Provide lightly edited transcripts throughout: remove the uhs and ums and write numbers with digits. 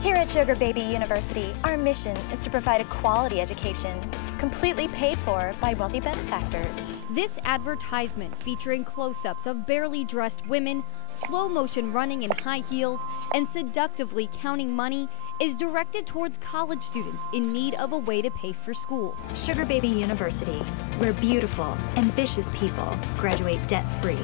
Here at Sugar Baby University, our mission is to provide a quality education, completely paid for by wealthy benefactors. This advertisement, featuring close-ups of barely dressed women, slow-motion running in high heels, and seductively counting money, is directed towards college students in need of a way to pay for school. Sugar Baby University, where beautiful, ambitious people graduate debt-free.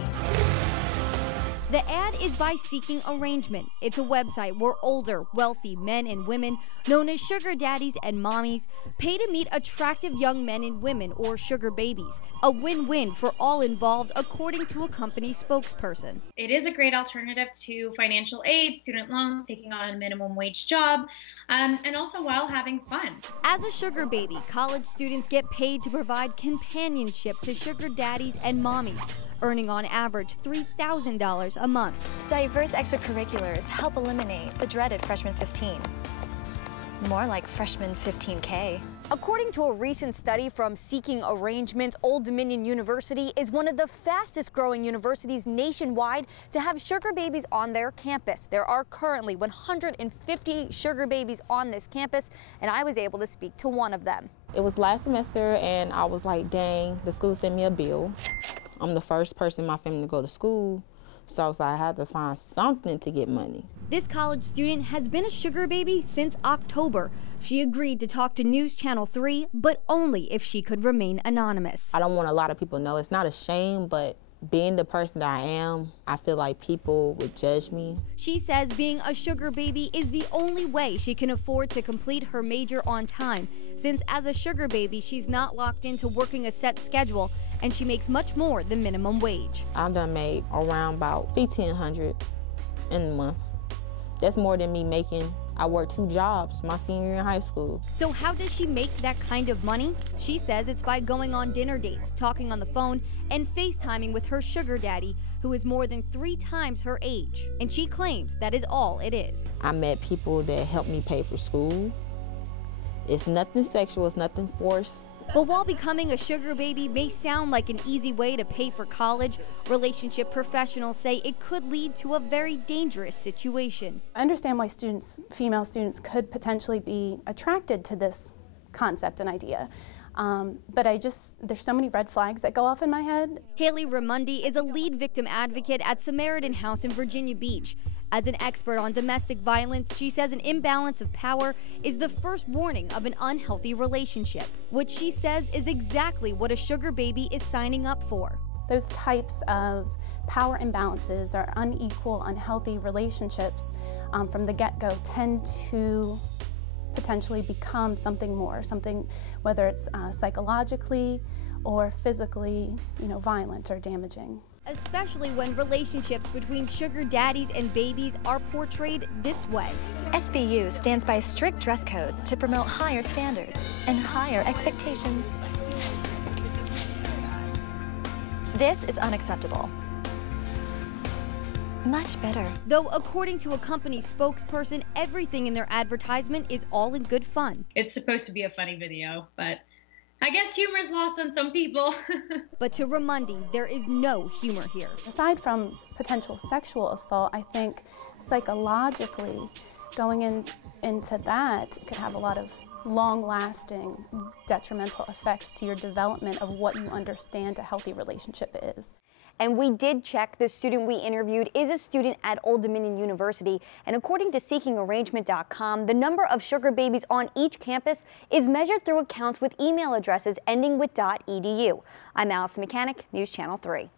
The ad is by Seeking Arrangement. It's a website where older, wealthy men and women, known as sugar daddies and mommies, pay to meet attractive young men and women, or sugar babies. A win-win for all involved, according to a company spokesperson. It is a great alternative to financial aid, student loans, taking on a minimum wage job, and also while having fun. As a sugar baby, college students get paid to provide companionship to sugar daddies and mommies, earning on average $3,000 a month. Diverse extracurriculars help eliminate the dreaded freshman 15. More like freshman 15K. According to a recent study from Seeking Arrangements, Old Dominion University is one of the fastest growing universities nationwide to have sugar babies on their campus. There are currently 150 sugar babies on this campus, and I was able to speak to one of them. It was last semester, and I was like, dang, the school sent me a bill. I'm the first person in my family to go to school, so I was like, I had to find something to get money. This college student has been a sugar baby since October. She agreed to talk to News Channel 3, but only if she could remain anonymous. I don't want a lot of people to know. It's not a shame, but being the person that I am, I feel like people would judge me. She says being a sugar baby is the only way she can afford to complete her major on time, since as a sugar baby, she's not locked into working a set schedule, and she makes much more than minimum wage. I've done made around about $1,500 in a month. That's more than me making. I worked 2 jobs my senior year in high school. So how does she make that kind of money? She says it's by going on dinner dates, talking on the phone, and FaceTiming with her sugar daddy, who is more than 3 times her age. And she claims that is all it is. I met people that helped me pay for school. It's nothing sexual, it's nothing forced. But while becoming a sugar baby may sound like an easy way to pay for college, relationship professionals say it could lead to a very dangerous situation. I understand why female students could potentially be attracted to this concept and idea. But there's so many red flags that go off in my head. Haley Ramundi is a lead victim advocate at Samaritan House in Virginia Beach. As an expert on domestic violence, she says an imbalance of power is the first warning of an unhealthy relationship, which she says is exactly what a sugar baby is signing up for. Those types of power imbalances or unequal, unhealthy relationships from the get-go tend to potentially become something more, whether it's psychologically or physically, violent or damaging. Especially when relationships between sugar daddies and babies are portrayed this way. SBU stands by a strict dress code to promote higher standards and higher expectations. This is unacceptable. Much better. Though, according to a company spokesperson, everything in their advertisement is all in good fun. It's supposed to be a funny video, but I guess humor is lost on some people. But to Ramundi, there is no humor here. Aside from potential sexual assault, I think psychologically going into that could have a lot of long-lasting detrimental effects to your development of what you understand a healthy relationship is. And we did check. The student we interviewed is a student at Old Dominion University. And according to SeekingArrangement.com, the number of sugar babies on each campus is measured through accounts with email addresses ending with .edu. I'm Allison Mechanic, News Channel 3.